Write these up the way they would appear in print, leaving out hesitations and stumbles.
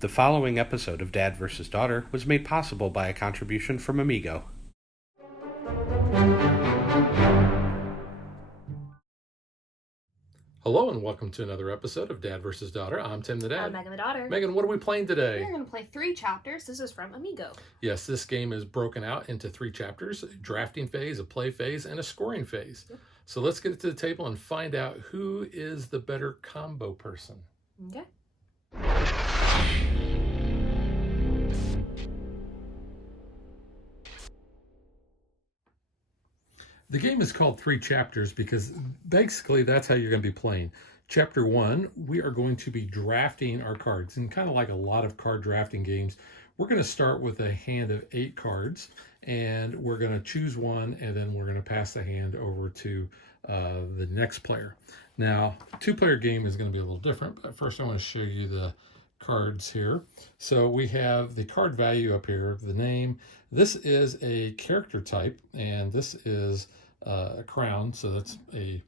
The following episode of Dad vs. Daughter was made possible by a contribution from Amigo. Hello and welcome to another episode of Dad vs. Daughter. I'm Tim the Dad. I'm Megan the daughter. Megan, what are we playing today? We're going to play 3 chapters. This is from Amigo. Yes, this game is broken out into 3 chapters, a drafting phase, a play phase, and a scoring phase. Yep. So let's get it to the table and find out who is the better combo person. Okay. The game is called 3 chapters because basically that's how you're going to be playing. Chapter 1, we are going to be drafting our cards. And kind of like a lot of card drafting games, we're going to start with a hand of 8 cards. And we're going to choose one, and then we're going to pass the hand over to the next player. Now, 2-player game is going to be a little different, but first I want to show you the cards here. So we have the card value up here, the name. This is a character type, and this is a crown, so that's a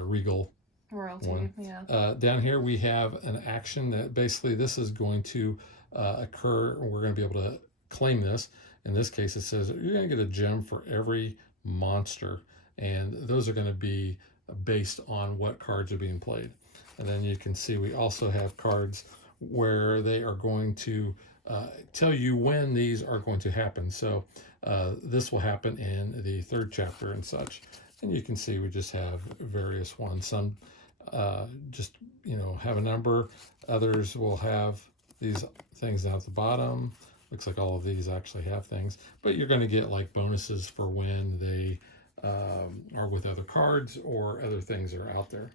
regal royalty one. Yeah. Down here we have an action that basically this is going to occur. We're going to be able to claim this. In this case, it says you're going to get a gem for every monster, and those are going to be based on what cards are being played. And then you can see we also have cards where they are going to tell you when these are going to happen. So this will happen in the 3rd chapter and such. And you can see we just have various ones. Some just, have a number. Others will have these things down at the bottom. Looks like all of these actually have things. But you're going to get like bonuses for when they are with other cards or other things that are out there.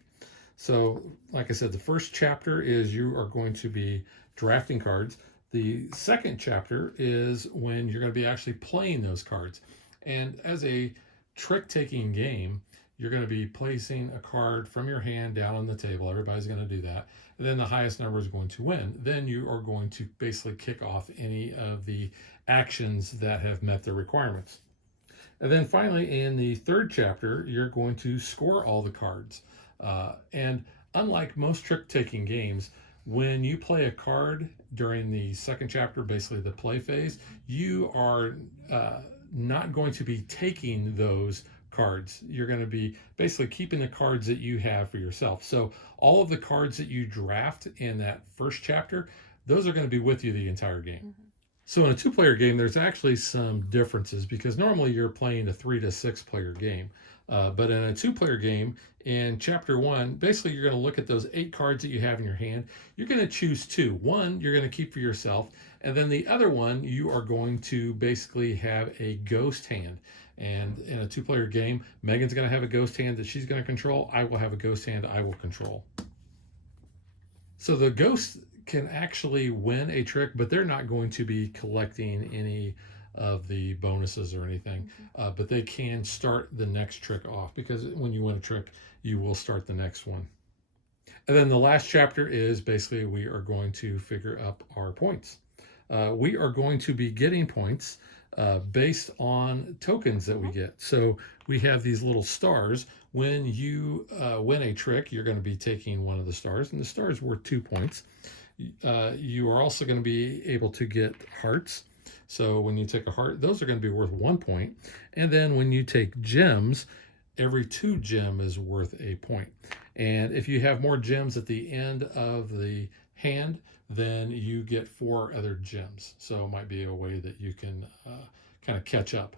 So, like I said, the first chapter is you are going to be drafting cards. The second chapter is when you're going to be actually playing those cards. And as a trick-taking game, you're going to be placing a card from your hand down on the table. Everybody's going to do that. And then the highest number is going to win. Then you are going to basically kick off any of the actions that have met the requirements. And then finally, in the 3rd chapter, you're going to score all the cards. And unlike most trick-taking games, when you play a card during the 2nd chapter, basically the play phase, you are not going to be taking those cards. You're going to be basically keeping the cards that you have for yourself. So all of the cards that you draft in that 1st chapter, those are going to be with you the entire game. Mm-hmm. So in a 2-player game, there's actually some differences because normally you're playing a 3 to 6-player game. But in a 2-player game, in chapter 1, basically you're going to look at those 8 cards that you have in your hand. You're going to choose 2. One, you're going to keep for yourself. And then the other one, you are going to basically have a ghost hand. And in a 2-player game, Megan's going to have a ghost hand that she's going to control. I will have a ghost hand I will control. So the ghost can actually win a trick, but they're not going to be collecting any of the bonuses or anything, but they can start the next trick off because when you win a trick, you will start the next one. And then the last chapter is basically we are going to figure up our points. We are going to be getting points based on tokens that we get. So we have these little stars. When you win a trick, you're going to be taking one of the stars, and the star is worth 2 points. You are also going to be able to get hearts. So when you take a heart, those are going to be worth 1 point. And then when you take gems, every 2 gem is worth a point. And if you have more gems at the end of the hand, then you get 4 other gems. So it might be a way that you can kind of catch up.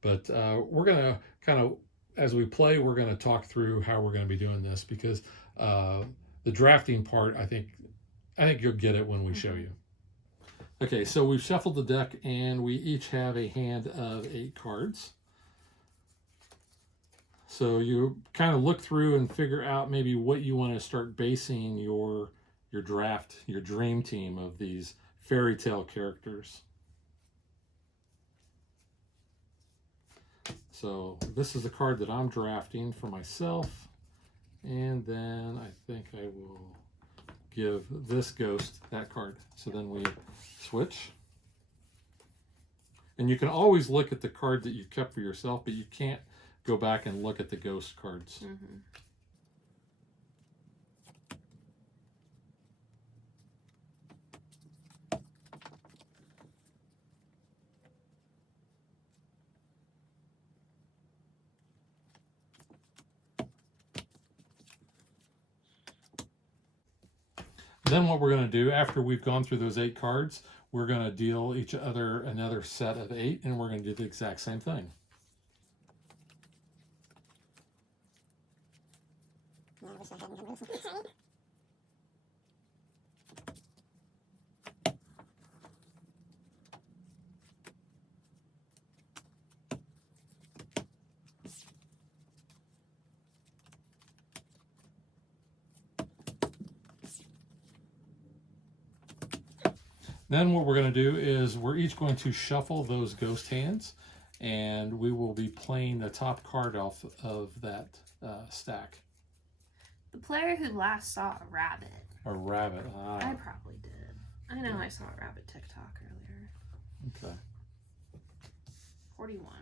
But we're going to kind of, as we play, we're going to talk through how we're going to be doing this because the drafting part, I think you'll get it when we show you. Okay, so we've shuffled the deck and we each have a hand of 8 cards. So you kind of look through and figure out maybe what you want to start basing your draft, your dream team of these fairy tale characters. So this is a card that I'm drafting for myself. And then I think I will give this ghost that card. So then we switch. And you can always look at the card that you kept for yourself, but you can't go back and look at the ghost cards. Mm-hmm. then what we're going to do after we've gone through those 8 cards, we're going to deal each other another set of 8, and we're going to do the exact same thing. Then what we're going to do is we're each going to shuffle those ghost hands, and we will be playing the top card off of that stack. The player who last saw a rabbit. A rabbit. I probably did. I know I saw a rabbit TikTok earlier. Okay. 41.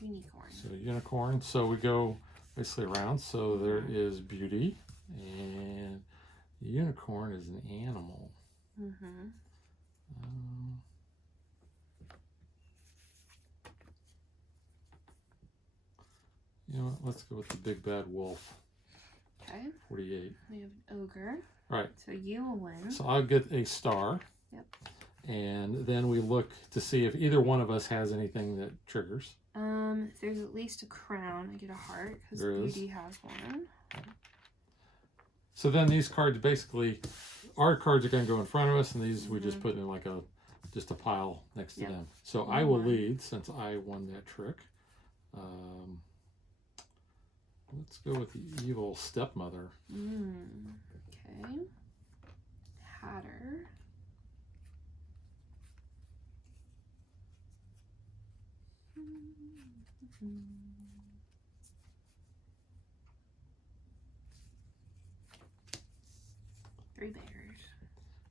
Unicorn. So unicorn. So we go basically around. So there is Beauty, and the unicorn is an animal. Mm-hmm. You know what? Let's go with the big bad wolf. Okay. 48. We have ogre. Right. So you will win. So I'll get a star. Yep. And then we look to see if either one of us has anything that triggers. If there's at least a crown, I get a heart because There is. Beauty has one. So then these cards basically, our cards are going to go in front of us, and these we just put in like just a pile next to them. So I will lead since I won that trick. Let's go with the evil stepmother. Okay. Hatter. Three bears.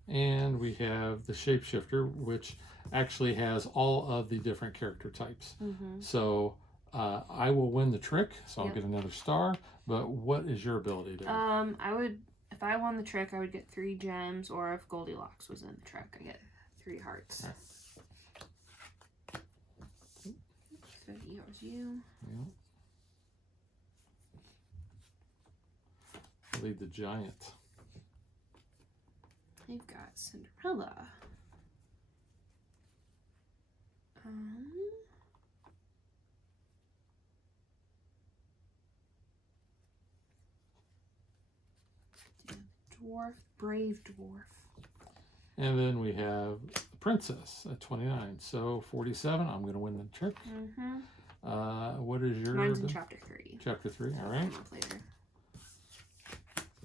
And we have the shapeshifter, which actually has all of the different character types. So I will win the trick, so I'll get another star. But what is your ability to? I would, if I won the trick, I would get 3 gems, or if Goldilocks was in the trick, I get 3 hearts. Right. So yours, you. Yeah. Lead the giant. They've got Cinderella. Dwarf, brave dwarf. And then we have the princess at 29. So 47, I'm going to win the trick. What is your... Mine's in chapter 3. Chapter 3, all right. Later.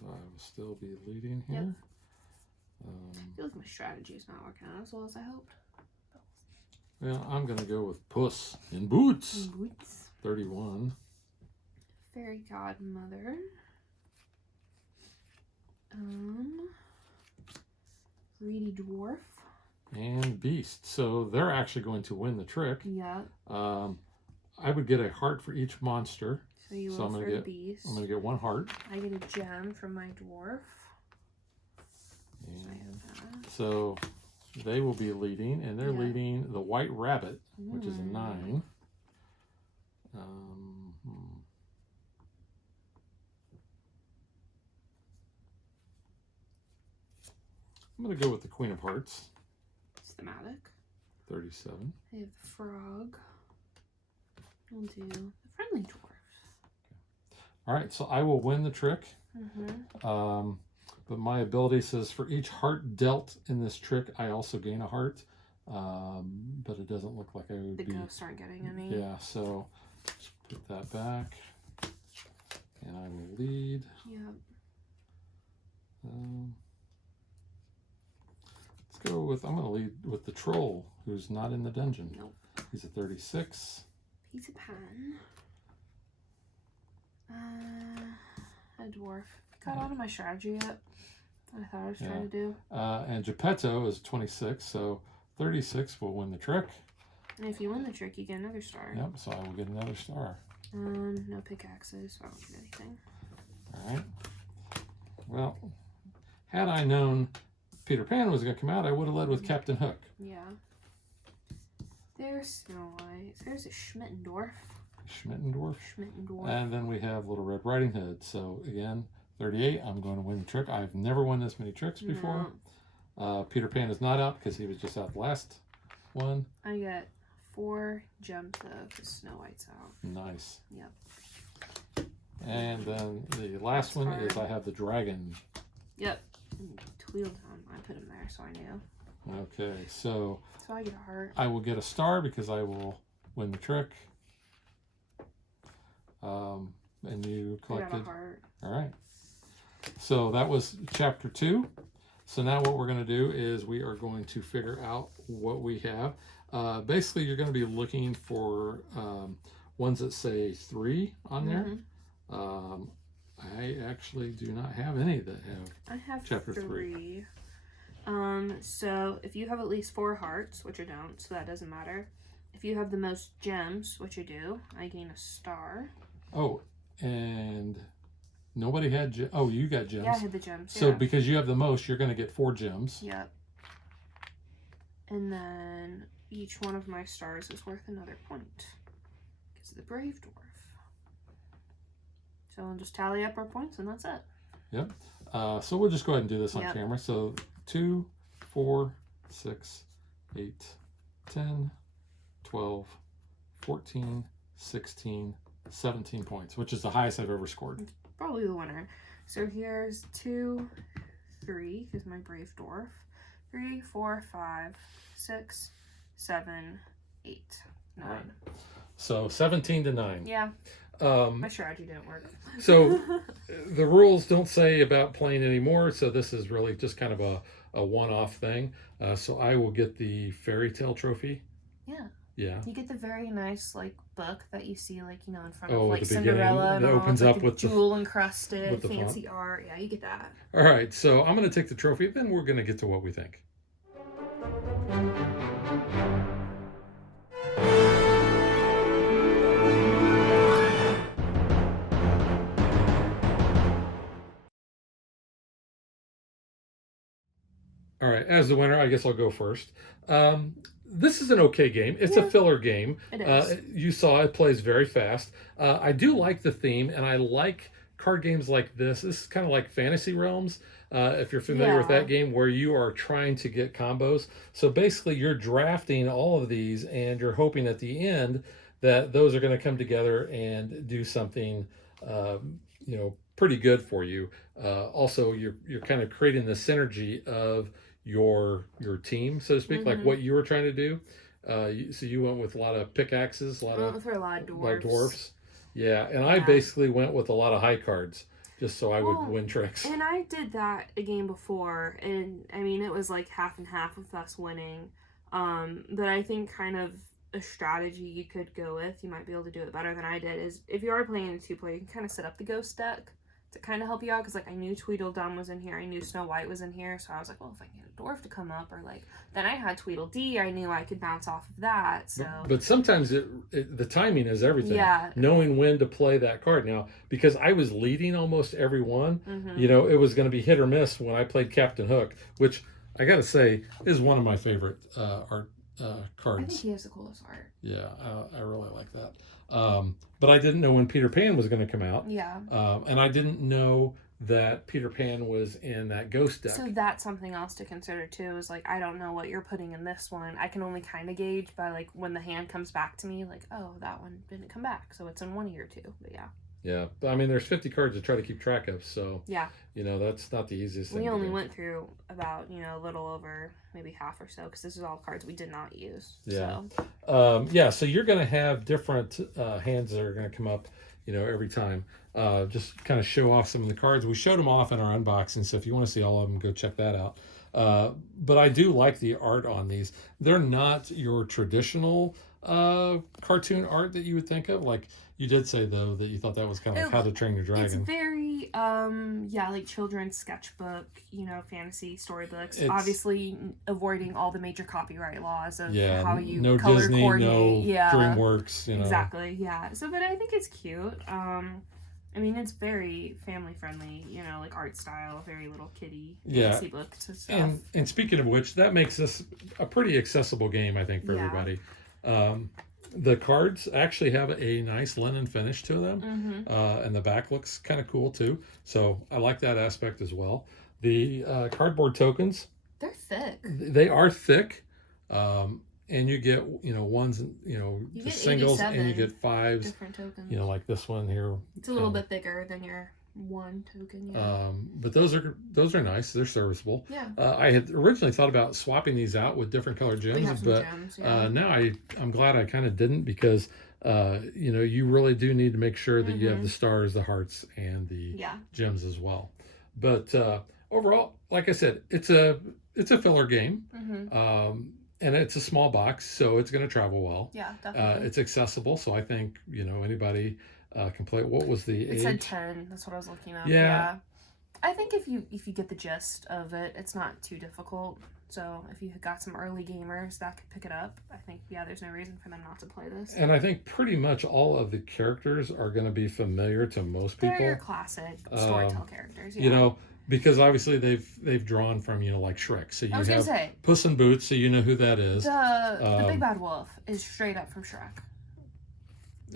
So I will still be leading here. I feel like my strategy is not working out as well as I hoped. Well, I'm going to go with Puss in Boots. Boots. 31. Fairy godmother. Greedy dwarf. And Beast. So they're actually going to win the trick. Yeah. I would get a heart for each monster. So you So will for the beast. I'm going to get 1 heart. I get a gem from my dwarf. And so they will be leading, and they're leading the white rabbit, which is a 9. I'm going to go with the Queen of Hearts. Thematic. 37. I have the frog. We'll do the friendly dwarf. All right, so I will win the trick. But my ability says for each heart dealt in this trick, I also gain a heart. But it doesn't look like I would the be... ghosts aren't getting any. Yeah, so just put that back. And I will lead. Yep. Let's go with... I'm going to lead with the troll, who's not in the dungeon. Nope. He's a 36. Peter Pan. A dwarf. Got out of my strategy yet. I thought I was trying to do. And Geppetto is 26, so 36 will win the trick. And if you win the trick, you get another star. Yep, so I will get another star. No pickaxes, so I don't get anything. All right. Well, had I known Peter Pan was going to come out, I would have led with Captain Hook. Yeah. There's Snow White. There's a Schmittendorf. Schmittendorf. Schmittendorf. And then we have Little Red Riding Hood. So again, 38. I'm going to win the trick. I've never won this many tricks before. Peter Pan is not out because he was just out the last one. I get 4 gems though because Snow White's out. Nice. Yep. And then the last one is I have the dragon. Yep. Tweedledum. I put him there, so I knew. Okay, so I get a heart. I will get a star because I will win the trick. And you collected. I got a heart. All right. So that was chapter 2. So now what we're going to do is we are going to figure out what we have. Basically, you're going to be looking for ones that say 3 on there. I actually do not have any that have. I have chapter 3. So if you have at least 4 hearts, which I don't, so that doesn't matter. If you have the most gems, which I do, I gain a star. Oh, and nobody had oh, you got gems. Yeah, I had the gems. So yeah. because you have the most, you're going to get 4 gems. Yep. And then each one of my stars is worth another point. Because of the brave dwarf. So I'll just tally up our points and that's it. Yep. So we'll just go ahead and do this on camera. So 2, 4, 6, 8, 10, 12, 14, 16, 17 points, which is the highest I've ever scored. Probably the winner. So here's 2, 3, because my brave dwarf. 3, 4, 5, 6, 7, 8, 9. Right. So 17 to 9. Yeah. My strategy didn't work. So the rules don't say about playing anymore. So this is really just kind of a one-off thing. So I will get the fairy tale trophy. Yeah. Yeah. You get the very nice book that you see in front Oh, of the Cinderella and that all. opens It's up with jewel encrusted, with the fancy font. art. Yeah, you get that. All right. So I'm going to take the trophy. Then we're going to get to what we think. All right, as the winner, I guess I'll go first. This is an okay game. It's a filler game. It is. You saw it plays very fast. I do like the theme, and I like card games like this. This is kind of like Fantasy Realms, if you're familiar with that game, where you are trying to get combos. So basically, you're drafting all of these, and you're hoping at the end that those are going to come together and do something, pretty good for you. Also, you're kind of creating the synergy of your team, so to speak, like what you were trying to do. So you went with a lot of pickaxes, a lot of dwarfs. Yeah, and I basically went with a lot of high cards just so I would win tricks. And I did that a game before, and I mean it was like half and half with us winning. But I think kind of a strategy you could go with, you might be able to do it better than I did, is if you are playing in a 2-player, you can kind of set up the ghost deck to kind of help you out, because I knew Tweedledum was in here, I knew Snow White was in here, so I was like, well, if I can get a dwarf to come up, or then I had Tweedledee, I knew I could bounce off of that. So but sometimes the timing is everything. Yeah. Knowing when to play that card. Now, because I was leading almost every one, it was going to be hit or miss when I played Captain Hook, which I got to say is one of my favorite art cards. I think he has the coolest art. Yeah, I really like that. But I didn't know when Peter Pan was going to come out. Yeah. And I didn't know that Peter Pan was in that ghost deck. So that's something else to consider too, is I don't know what you're putting in this one. I can only kind of gauge by when the hand comes back to me, oh, that one didn't come back, so it's in one of your 2. But yeah. Yeah, but I mean, there's 50 cards to try to keep track of, so yeah, that's not the easiest thing. We only to do. went through about a little over maybe half or so, because this is all cards we did not use. Yeah. So. So you're going to have different hands that are going to come up, every time. Just kind of show off some of the cards. We showed them off in our unboxing, so if you want to see all of them, go check that out. But I do like the art on these. They're not your traditional cartoon art that you would think of. You did say, though, that you thought that was kind of like How to Train Your Dragon. It's very, children's sketchbook, fantasy storybooks. Obviously, avoiding all the major copyright laws of how you no color Disney, coordinate. no DreamWorks. Exactly, yeah. So, but I think it's cute. I mean, it's very family friendly, art style, very little kiddie fantasy books and stuff. And speaking of which, that makes this a pretty accessible game, I think, for everybody. The cards actually have a nice linen finish to them, Mm-hmm. and the back looks kind of cool too. So I like that aspect as well. The cardboard tokens, They're thick. they are thick, and you get ones, You the get singles, and you 87 get fives. different tokens. Like this one here. It's a little bit bigger than your one token. Yeah. But those are nice. They're serviceable. Yeah. I had originally thought about swapping these out with different colored We gems, have some but gems. Yeah. now I'm glad I kind of didn't, because you really do need to make sure that you have the stars, the hearts, and the Yeah. gems as well. But overall, like I said, it's a filler game, Mm-hmm. and it's a small box, so it's going to travel well. Yeah, definitely. It's accessible, so I think anybody can play. What was the It age? said 10. That's what I was looking at. Yeah. I think if you get the gist of it, it's not too difficult. So if you got some early gamers that could pick it up, I think there's no reason for them not to play this. And I think pretty much all of the characters are going to be familiar to most people. They're your classic storytell characters. Yeah. You know, because obviously they've drawn from like Shrek. So you I was have gonna say Puss in Boots, so you know who that is. the big bad wolf is straight up from Shrek.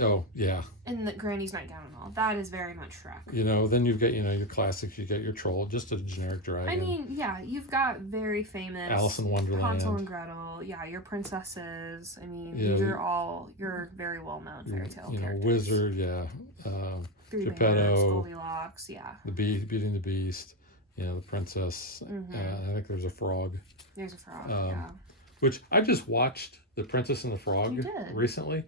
Oh yeah. And the Granny's nightgown and all that is very much Shrek. Then you've got your classics. You got your troll, just a generic dragon. I mean, yeah, you've got very famous Alice in Wonderland. Hansel and Gretel. Yeah, your princesses. I mean, Yeah, these are all your very well known fairy tale characters. Wizard, yeah. Three Geppetto, Bears, Goldilocks, yeah. the Beauty and the Beast. The princess. I think there's a frog. There's a frog. Yeah. Which I just watched The Princess and the Frog You did? recently.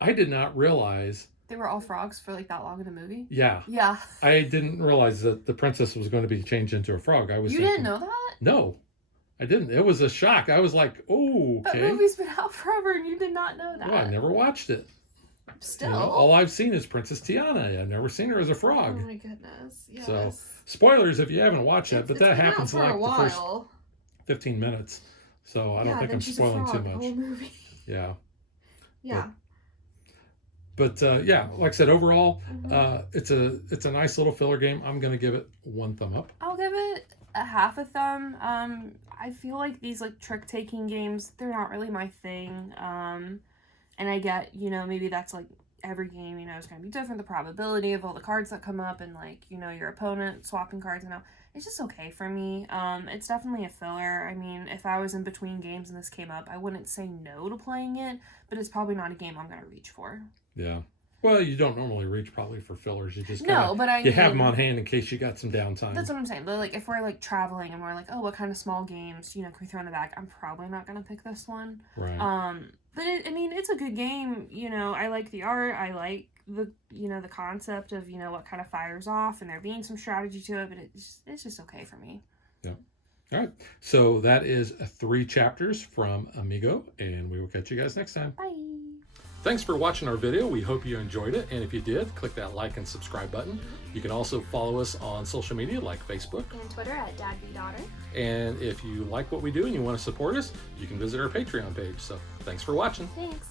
I did not realize. They were all frogs for like that long in the movie. Yeah. Yeah. I didn't realize that the princess was going to be changed into a frog. I was. You thinking, didn't know that? No, I didn't. It was a shock. I was like, "Oh, okay." That movie's been out forever, and you did not know that. Well, I never watched it. Still. All I've seen is Princess Tiana. I've never seen her as a frog. Oh my goodness. Yes. So, spoilers if you haven't watched it, but that It's been out happens for in a like the first while. 15 minutes. So I don't think then I'm she's a spoiling too frog the much. whole movie. Yeah. Yeah. But yeah, like I said, overall, it's a nice little filler game. I'm gonna give it 1 thumb up. I'll give it a half a thumb. I feel like these like trick taking games, they're not really my thing. And I get, maybe that's like every game, is gonna be different. The probability of all the cards that come up and like, your opponent swapping cards and all. It's just okay for me. It's definitely a filler. I mean, if I was in between games and this came up, I wouldn't say no to playing it, but it's probably not a game I'm gonna reach for. Yeah. Well, you don't normally reach probably for fillers. You just but you have them on hand in case you got some downtime. That's what I'm saying. But like, if we're like traveling and we're like, oh, what kind of small games, can we throw in the bag? I'm probably not gonna pick this one. Right. But it's a good game. I like the art. I like the the concept of what kind of fires off, and there being some strategy to it. But it's just okay for me. Yeah. All right. So that is 3 chapters from Amigo, and we will catch you guys next time. Bye. Thanks for watching our video. We hope you enjoyed it. And if you did, click that like and subscribe button. You can also follow us on social media like Facebook. And Twitter at DadBeDaughter. And if you like what we do and you want to support us, you can visit our Patreon page. So thanks for watching. Thanks.